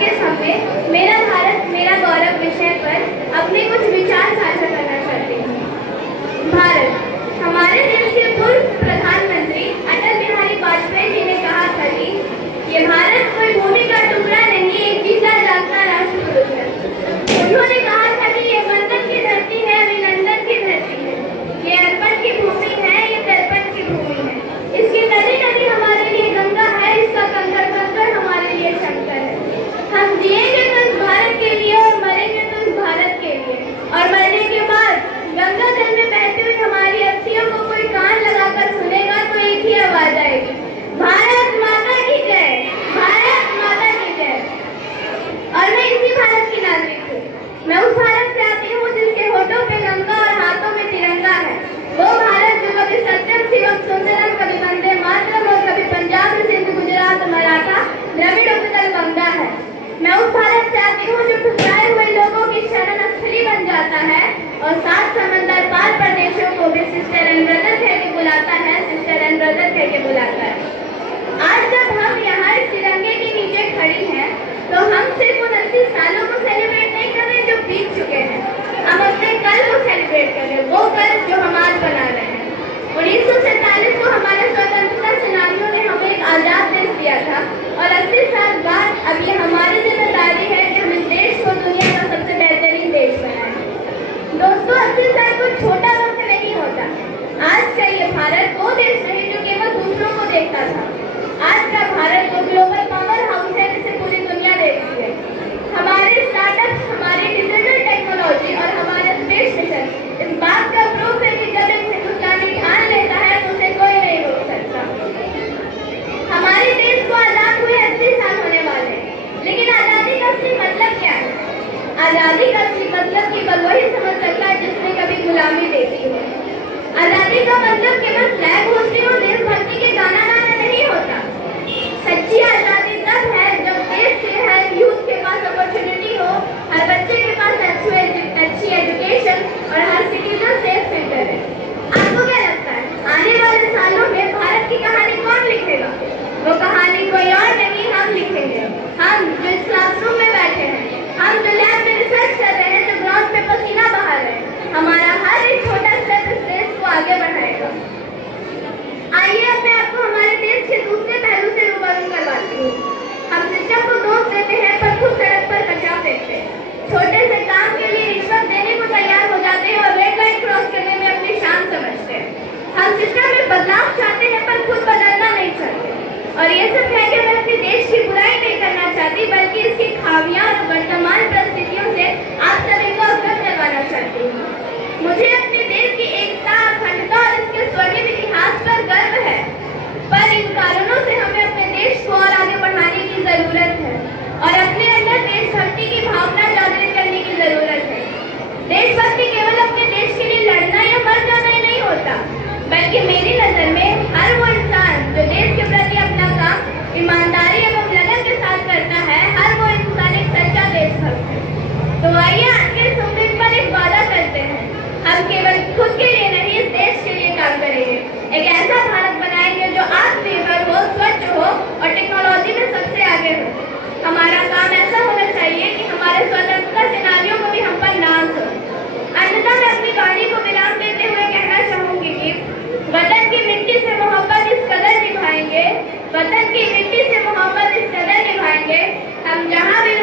आपके सामने मेरा भारत मेरा गौरव विषय पर अपने कुछ विचार साझा करना चाहती हूँ। भारत, हमारे देश के पूर्व प्रधानमंत्री अटल बिहारी वाजपेयी जी ने कहा था कि ये भारत कोई भूमि का टुकड़ा नहीं, एक जीता जागता राष्ट्र पुरुष है। उन्होंने कहा था कि ये वंदन की धरती है, अभिनंदन की धरती है, ये अर्पण की भूमि है, ये तर्पण की भूमि है। इसकी नदी नदी हमारे लिए गंगा है, इसका कंकड़ कंकड़ हमारे लिए शंकर है। हम जिएंगे तो इस भारत के लिए और मरेंगे तो इस भारत के लिए। और मरने के बाद गंगा जल में बहती हुई हमारी अस्थियों को कोई कान लगाकर सुनेगा तो एक ही आवाज आएगी, भारत माता की जय, भारत माता की जय। और मैं इसी भारत की नागरिक हूँ। मैं उस भारत से आती हूँ जिसके होठों पे गंगा और हाथों में तिरंगा है। वो भारत जो कभी सत्यम शिवम सुंदरम, कभी वंदे मातरम और कभी पंजाब सिंध गुजरात मराठा द्रविड़ उत्कल गंगा है। मैं उस भारत से आती हूँ जो ठुकराए हुए लोगों की शरण स्थली बन जाता है और 7 समंदर पार प्रदेशों को भी सिस्टर एंड ब्रदर कह के बुलाता है, सिस्टर एंड ब्रदर कह के बुलाता है। आज जब हम यहाँ इस तिरंगे के नीचे खड़ी हैं तो हम सिर्फ उन 80 सालों को सेलिब्रेट नहीं कर रहे जो बीत चुके हैं, हम अपने कल को सेलिब्रेट कर रहे हैं, वो कल जो हम आज बना रहे हैं। 1947 को हमारे स्वतंत्रता सेनानियों ने हमें एक आजाद देश दिया था और 80 साल बाद अब ये हमारी जिम्मेदारी है कि हम इस देश को दुनिया का सबसे बेहतरीन देश बनाएं। दोस्तों, 80 साल कोई छोटा वक्त नहीं होता। आज का ये भारत वो देश नहीं जो केवल दूसरों को देखता था। आज का भारत वो ग्लोबल पावर हाउस है जिसे पूरी दुनिया देखती है। हमारे स्टार्टअप, हमारी डिजिटल टेक्नोलॉजी और हमारे स्पेस मिशन इस बात का प्रूफ है कि जब एक हिंदुस्तानी ठान लेता है तो उसे कोई नहीं रोक सकता। हमारे देश को आजाद हुए 80 साल होने वाले हैं, लेकिन आजादी का असली मतलब क्या है? आजादी का असली मतलब केवल वही समझ सकता है जिसने कभी गुलामी देखी हो। आजादी का मतलब केवल फ्लैग होस्टिंग और देशभक्ति के गाना गाना नहीं होता। सच्ची आजादी तब है जब देश के हर यूथ के पास अपॉर्चुनिटी हो, हर बच्चे के पास अच्छी एजुकेशन और हर सिटीजन सेफ फिल्टर है। आपको क्या लगता है आने वाले सालों में भारत की कहानी कौन लिखेगा? वो कहानी कोई और नहीं, हम लिखेंगे। हम जो इस क्लासरूम में बैठे हैं, हम जो लैब में रिसर्च कर रहे हैं, जो ग्राउंड पे पसीना बहा रहे हैं, हमारा हर एक छोटा स्टेप इस देश को आगे बढ़ाएगा। आइए अब मैं आपको हमारे देश के दूसरे पहलू से रूबरू करवाती हूँ। हम सिस्टम को दोष देते हैं पर खुद सड़क पर कचरा फेंकते हैं। छोटे से काम के लिए रिश्वत देने को तैयार हो जाते हैं और रेड लाइट क्रॉस करने में अपनी शान समझते हैं। हम सिस्टम में बदलाव चाहते हैं पर खुद बदलना नहीं चाहते। और ये सब कह के मैं अपने देश की बुराई नहीं करना चाहती, बल्कि इसकी खामियां और वर्तमान परिस्थितियों से आप सभी को अवगत करवाना चाहती हूँ। मुझे अपने देश की एकता, अखंडता और इसके स्वर्णिम इतिहास पर गर्व है, पर इन कारणों से हमें अपने देश को और आगे बढ़ाने की जरूरत है और अपने अंदर देशभक्ति की भावना जागृत करने की जरूरत है। देशभक्ति केवल अपने देश के लिए लड़ना या मर जाना ही नहीं होता, बल्कि मेरी नजर में हर वो इंसान जो देश के प्रति अपना काम ईमानदारी एवं लगन के साथ करता है, हर वो इंसान एक सच्चा देशभक्त है। तो आइए आज के इस दिन पर एक वादा करते हैं, हम केवल खुद के लिए नहीं इस देश के लिए काम करेंगे। एक ऐसा भारत बनाएंगे जो आत्मनिर्भर हो, स्वच्छ हो और टेक्नोलॉजी में सबसे आगे हो। हमारा काम ऐसा होना चाहिए कि हमारे स्वतंत्रता सेनानियों को भी हम पर नाज हो। अन्यथा मैं अपनी वाणी को विराम देते हुए कहना चाहूंगी कि वतन की मिट्टी से मोहब्बत इस कदर निभाएंगे, वतन की मिट्टी से मोहब्बत इस कदर निभाएंगे, हम जहाँ भी